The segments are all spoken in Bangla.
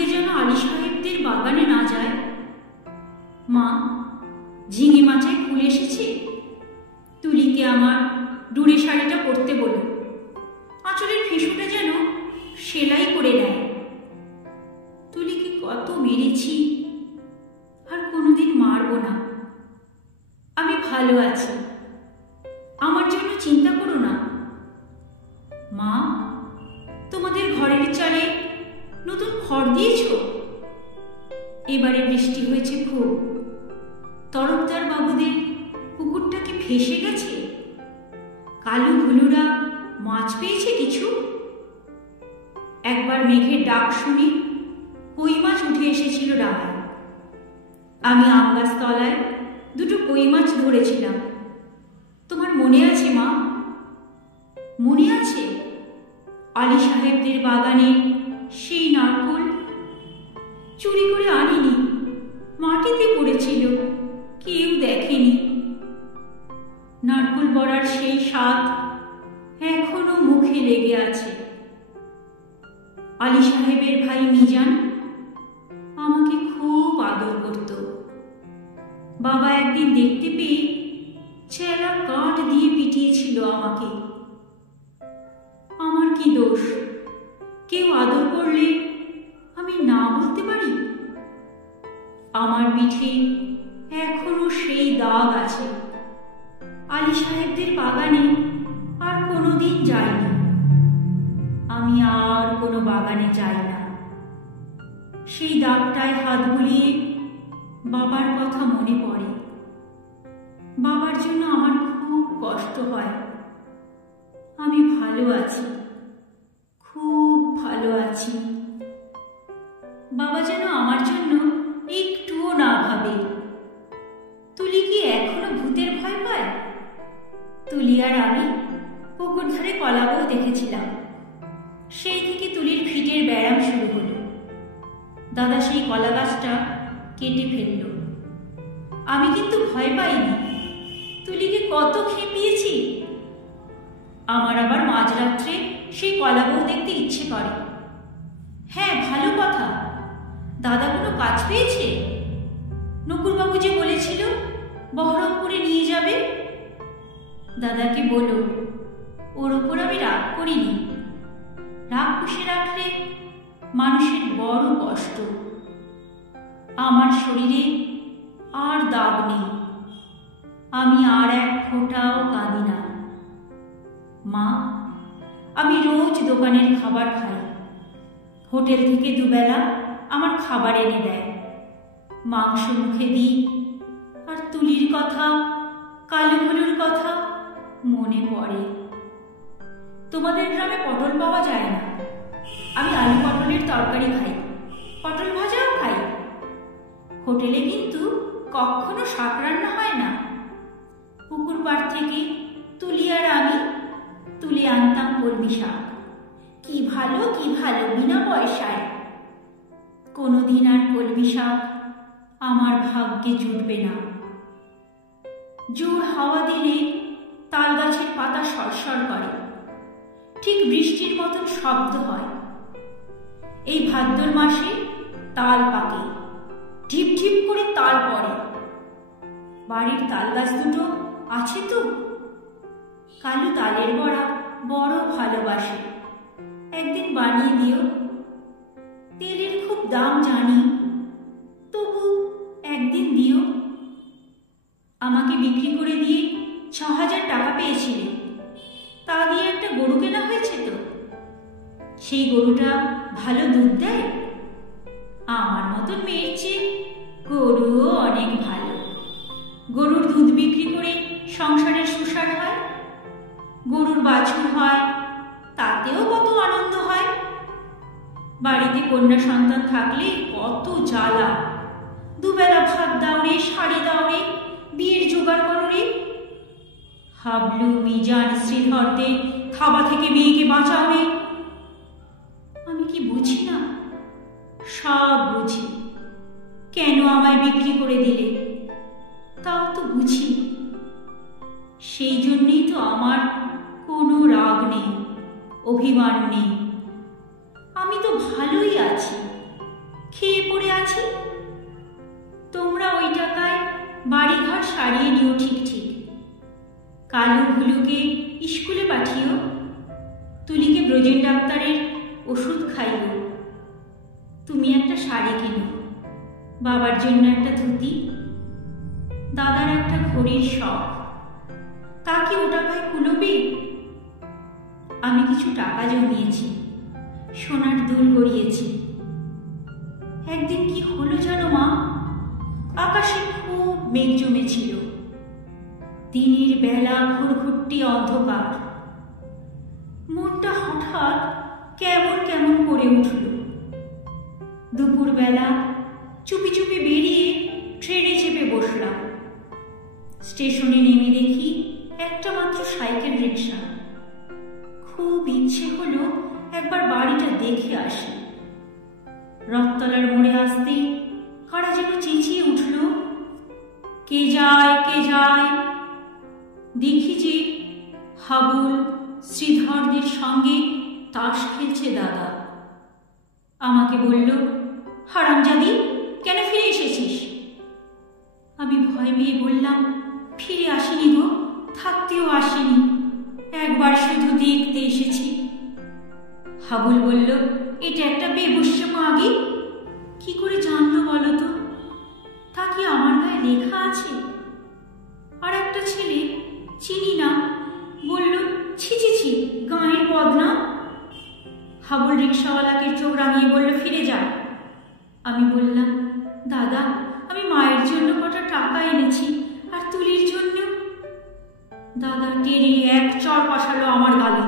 করে যেন আলী সাহেবদের বাগানে না যায়। মা, ঝিঙে মাচায় ফুল এসেছে, তুলিকে আমার ডুরে শাড়িটা পরতে বলো, আঁচলের ফিসুটা যেন সেলাই করে নেয়। তুলিকে কত মেরেছি, আর কোনোদিন মারব না। আমি ভালো আছি, আমার জন্য চিন্তা করো না। মা, তোমাদের ঘরের চালে নতুন খড় দিয়েছ? এবারে বৃষ্টি হয়েছে খুব। তরফদার বাবুদের পুকুরটা কি ভেসে গেছে? কালু ভুলুরা মাছ পেয়েছে কিছু? একবার মেঘের ডাক শুনে কই মাছ উঠে এসেছিল ডাঙায়। আমি আম গাছ তলায় দুটো কই মাছ ধরেছিলাম। তোমার মনে আছে মা? মনে আছে আলী সাহেবদের বাগানে সেই নারকোল? চুরি করে আনিনি, মাটিতে পড়েছিল, কেউ দেখেনি। নারকোল বড়ার সেই স্বাদ এখনো মুখে লেগে আছে। আলী সাহেবের ভাই মিজান আমাকে খুব আদর করত। বাবা একদিন দেখতে পেয়ে চেলা কাঠ দিয়ে পিটিয়েছিল আমাকে। আমার কি দোষ? কেউ আদর করলে আমি না বলতে পারি? আমার পিঠে এখনো সেই দাগ আছে। আলী সাহেবদের বাগানে আর কোনোদিন যাইনি। আমি আর কোনো বাগানে যাই না। সেই দাগটায় হাত বুলিয়ে বাবার কথা মনে পড়ে। বাবার জন্য আমার খুব কষ্ট হয়। আমি ভালো আছি, খুব ভালো আছি। বাবা যেন আমার জন্য একটুও না ভাবে। তুলি কি এখনো ভূতের ভয় পায়? তুলি আর আমি পুকুর ধারে কলা বউ দেখেছিলাম। সেই থেকে তুলির ফিটের ব্যায়াম শুরু হলো। দাদা সেই কলা গাছটা কেটে ফেলল। আমি কিন্তু ভয় পাইনি। তুলিকে কত খেপিয়েছি। আমার আবার মাঝরাত্রে সেই কলা বউ দেখতে ইচ্ছে করে। হ্যাঁ, ভালো কথা। দাদা কোনো কাজ পেয়েছে? নকুরবাবু যে বলেছিল বহরমপুরে নিয়ে যাবে। দাদাকে বলো, ওর ওপর আমি রাগ করিনি। রাগ পুষে রাখলে মানুষের বড় কষ্ট। আমার শরীরে আর দাগ নেই। আমি আর এক ফোঁটাও কাঁদি না। মা, আমি রোজ দোকানের খাবার খাই। হোটেল থেকে দুবেলা আমার খাবার এনে দেয়। মাংস মুখে দিই, আর তুলির কথা, কালু ভুলুর কথা মনে পড়ে। তোমাদের গ্রামে পটল পাওয়া যায় না। আমি আলু পটলের তরকারি খাই, পটল ভাজাও খাই। হোটেলে কিন্তু কখনো শাক রান্না হয় না। পুকুর পাড় থেকে তুলি আর আমি তুলে আনতাম কলমি শাক। কি ভালো, কি ভালো, বিনা পয়সায়। কোনোদিন আর কলমি শাক আমার ভাগ্যে জুটবে না। জোর হাওয়া দিলে তাল গাছের পাতা সরসর করে, ঠিক বৃষ্টির মতন শব্দ হয়। এই ভাদ্র মাসে তাল পাকে, ঢিপ ঢিপ করে তাল পড়ে। বাড়ির তাল গাছ দুটো আছে তো। কালু তালের বড়া বড় ভালোবাসে। একদিন বানিয়ে দিও। তেলের খুব দাম জানি, তবু একদিন দিও। আমাকে বিক্রি করে দিয়ে ৬,০০০ টাকা পেয়েছিলে। তা দিয়ে একটা গরু কেনা হয়েছে তো। সেই গরুটা ভালো দুধ দেয়। আমার মতন মেয়ের চেয়ে গরুও অনেক ভালো। গরুর দুধ বিক্রি করে সংসারের সুসার হয়। গরুর বাছুর হয়, তাতেও কত আনন্দ হয়। বাড়িতে কন্যা সন্তান থাকলে কত জ্বালা। দুবেলা ভাত দাও রে, শাড়ি দাও রে, বিয়ের জোগাড় করো রে। হাবলু, মিজান, শ্রীধরদের থাবা থেকে মেয়েকে বাঁচাও রে। আমি কি বুঝি না? সব বুঝি। কেন আমায় বিক্রি করে দিলে তাও তো বুঝি। সেই জন্যই তো আমার কোনো রাগ নেই, অভিমান নেই। আমি তো ভালোই আছি। নিও ঠিক ঠিক। কালু ভুলুকে স্কুলে পাঠিও, তুলিকে ব্রজেন ডাক্তারের ওষুধ খাইও। তুমি একটা শাড়ি কেনো, বাবার জন্য একটা ধুতি, দাদার একটা ঘড়ির শখ, তা কি ও টাকায় কুলোবে? আমি কিছু টাকা জমিয়েছি, সোনার দুল গড়িয়েছি। একদিন কি হলো জানো মা, আকাশে খুব মেঘ জমেছিল। দিনের বেলা ঘুরঘুরটি অন্ধকার। মনটা হঠাৎ কেমন কেমন করে উঠল। দুপুরবেলা চুপি চুপি বেরিয়ে ট্রেনে চেপে বসলাম। স্টেশনে নেমে দেখি একটা মাত্র সাইকেল রিক্সা। খুব ইচ্ছে হলো একবার বাড়িটা দেখে আসি। রথতলার মোড়ে আসতে কারা যেন চেঁচিয়ে উঠল, কে যায় কে যায়। দেখি যে হাবুল শ্রীধরদের সঙ্গে তাস খেলছে দাদা। আমাকে বলল, হারামজাদি, কেন ফিরে এসেছিস? আমি ভয় পেয়ে বললাম, ফিরে আসিনি গো, থাকতেও আসিনি, একবার শুধু দেখতে এসেছি। হাবুল বলল, এটা একটা বেবুষ্য মাগি। কি করে জানলো বলো তো? তা কি আমার গায়ে লেখা আছে? আর একটা ছেলে চিনি না বলল, ছি ছি ছি, গাঁয়ের বদনা। হাবুল রিক্সাওয়ালাকে চোখ রাঙিয়ে বলল, ফিরে যা। আমি বললাম, দাদা, আমি মায়ের জন্য কটা টাকা এনেছি, আর তুলির জন্য। দাদা টেনে এক চড় কষালো আমার গালে।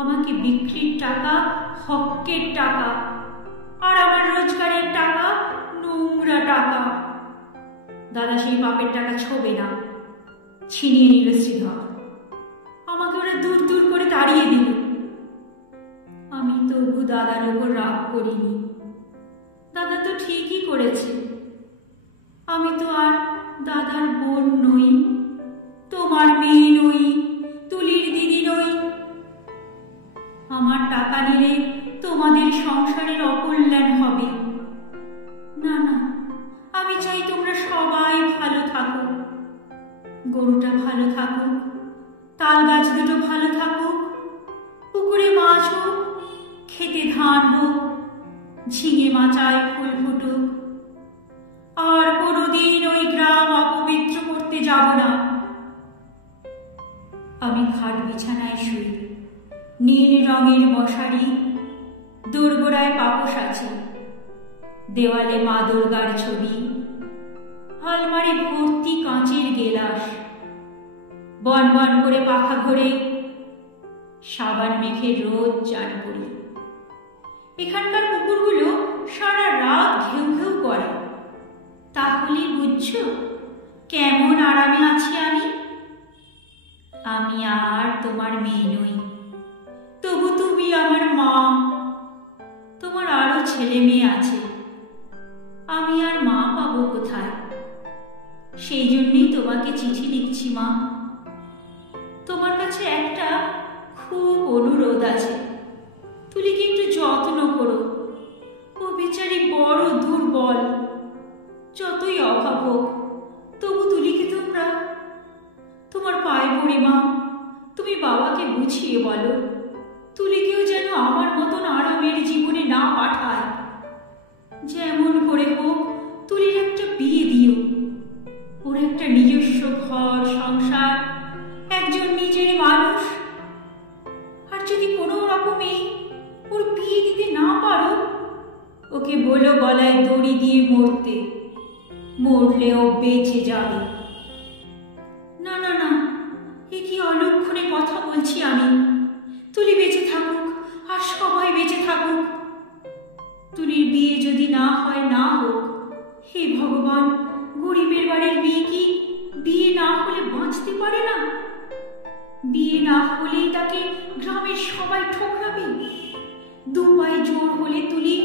আমাকে বিক্রির টাকা হকের টাকা, আর আমার রোজগারের টাকা নোংরা টাকা। দাদা সেই বাপের টাকা ছোবে না, ছিনিয়ে নিল শ্রীধর। আমাকে ওরা দূর দূর করে তাড়িয়ে দিল। আমি তবু দাদার ওপর রাগ করিনি। দাদা তো ঠিকই করেছে। আমি তো আর দাদার বোন নই, তোমার মেয়ে নই, তুলির দিদি নই। আমার টাকা নিলে তোমাদের সংসারের অকল্যাণ হবে। না না, আমি চাই তোমরা সবাই ভালো থাকো। গরুটা ভালো থাকুক, তাল গাছ দুটো ভালো থাকুক, পুকুরে মাছ হোক, খেতে ধান হোক, ঝিঙে মাচায় ফুল ফুটুক। আর কোনোদিন ওই গ্রাম অপবিত্র করতে যাব না। আমি খাট বিছানায় শুই। নীল রঙের মশারি, দোরগোড়ায় পাপোশ আছে, দেওয়ালে মা দুর্গার ছবি, আলমারি ভর্তি কাঁচের গেলাস। বন বন করে পাখা ঘোরে, সাবান মেখে রোজ চান করি। এখানকার কুকুরগুলো সারা রাত ঘেউ ঘেউ করে। তাহলে বুঝছো কেমন আরামে আছি আমি। আমি আর তোমার মেয়ে নই, তবু তুমি আমার মা। তোমার আরো ছেলে মেয়ে আছে, আমি আর মা পাবো কোথায়? সেই জন্যই তোমাকে চিঠি লিখছি মা। তোমার কাছে একটা খুব অনুরোধ আছে, তুলিকে একটু যত্ন করো। ও বেচারি বড় দুর্বল। যতই অভাব হোক, তবু তুলিকে তোমরা তোমার পায়ে পড়ি মা। তুমি বাবাকে বুঝিয়ে বলো, তুলিকেও যেন আমার মতন আরামের জীবনে না পাঠায়। যেমন করে হোক তুলির একটা বিয়ে দিও। ওর একটা নিজস্ব ঘর সংসার, একজন নিজের মানুষ। আর যদি কোনো রকমে ওর বিয়ে দিতে না পারো, ওকে বলো গলায় দড়ি দিয়ে মরতে। মরলে ও বেঁচে যাবে। না না না, এ কি অলক্ষণে কথা বলছি আমি। তুলি বেঁচে থাকুক, আর সবাই বেঁচে থাকুক। তুলির বিয়ে যদি না হয় না হোক। হে ভগবান, গরিবের বাড়ির মেয়ে কি বিয়ে না হলে বাঁচতে পারে না? বিয়ে না হলেই তাকে গ্রামের সবাই ঠোকরাবে। দু পায়ে জোর হলে তুলি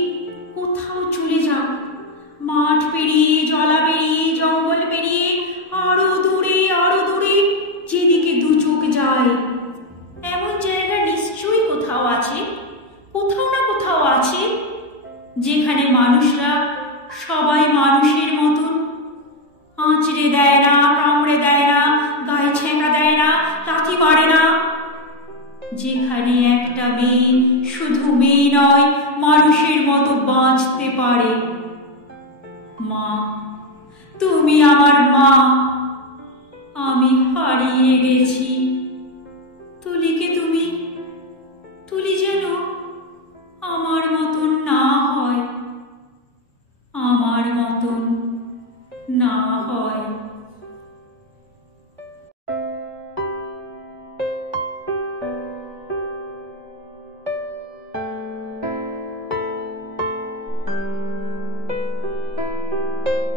কোথাও চলে যাক, মাঠ পেরিয়ে, জলা পেরিয়ে, জঙ্গল পেরিয়ে, আরো দূরে যেদিকে দু চোখ যায়। এমন জায়গা নিশ্চয়ই কোথাও আছে, কোথাও না কোথাও আছে, যেখানে মানুষরা সবাই মানুষের মতন আঁচড়ে দেয় না, বাঁচতে পারে। মা, তুমি আমার মা। আমি হারিয়ে গেছি। তুলিকে তুমি, তুলি যেন আমার মতন না হয়, আমার মতন না হয়।